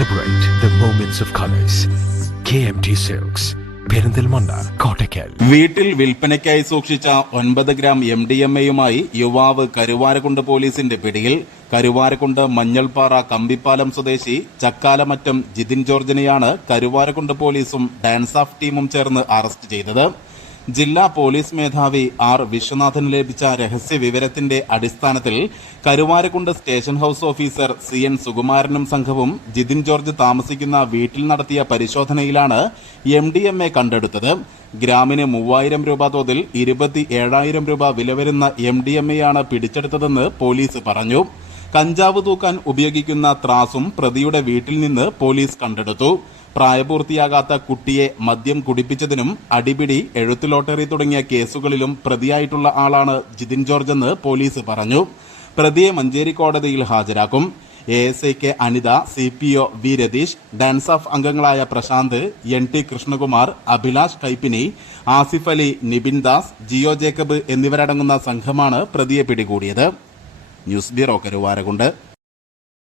Celebrate the moments of colors. KMT Silks, Perinthalmanna Kottakkal വീട്ടിൽ വിൽപ്പനയ്ക്കായി സൂക്ഷിച്ച ഒൻപത് ഗ്രാം എം ഡി എം എയുമായി യുവാവ് കരുവാരക്കുണ്ട് പോലീസിന്റെ പിടിയിൽ കരുവാരക്കുണ്ട് മഞ്ഞൾപ്പാറ കമ്പിപ്പാലം സ്വദേശി ചക്കാലമറ്റം ജിതിൻ ജോർജിനെയാണ് കരുവാരക്കുണ്ട് പോലീസും ഡാൻസ് ഓഫ് ടീമും ചേർന്ന് അറസ്റ്റ് ചെയ്തത് ജില്ലാ പോലീസ് മേധാവി ആർ വിശ്വനാഥന് ലഭിച്ച രഹസ്യ വിവരത്തിന്റെ അടിസ്ഥാനത്തിൽ Karuvarakundu station house officer C N സുകുമാരനും സംഘവും ജിതിൻ ജോർജ് താമസിക്കുന്ന വീട്ടിൽ നടത്തിയ പരിശോധനയിലാണ് എം ഡി എം എ കണ്ടെടുത്തത്. ഗ്രാമിന് മൂവായിരം രൂപ തോതിൽ ഇരുപത്തി ഏഴായിരം രൂപ വില വരുന്ന എം ഡി എം എയാണ് പിടിച്ചെടുത്തതെന്ന് പോലീസ് പറഞ്ഞു. കഞ്ചാവ് തൂക്കാൻ ഉപയോഗിക്കുന്ന ത്രാസും പ്രതിയുടെ വീട്ടിൽ നിന്ന് പോലീസ് കണ്ടെടുത്തു. പ്രായപൂർത്തിയാകാത്ത കുട്ടിയെ മദ്യം കുടിപ്പിച്ചതിനും അടിപിടി എഴുത്തു ലോട്ടറി തുടങ്ങിയ കേസുകളിലും പ്രതിയായിട്ടുള്ള ആളാണ് ജിതിൻ ജോർജ് എന്ന് പോലീസ് പറഞ്ഞു. പ്രതിയെ മഞ്ചേരി കോടതിയിൽ ഹാജരാക്കും. A S I K Anitha C P O V Ratheesh DANSAF അംഗങ്ങളായ പ്രശാന്ത് എൻ ടി കൃഷ്ണകുമാർ അഭിലാഷ് കൈപ്പിനി ആസിഫ് അലി നിബിൻ ദാസ് ജിയോ ജേക്കബ് എന്നിവരടങ്ങുന്ന സംഘമാണ് പ്രതിയെ പിടികൂടിയത്. News bureau Karuvarakundu.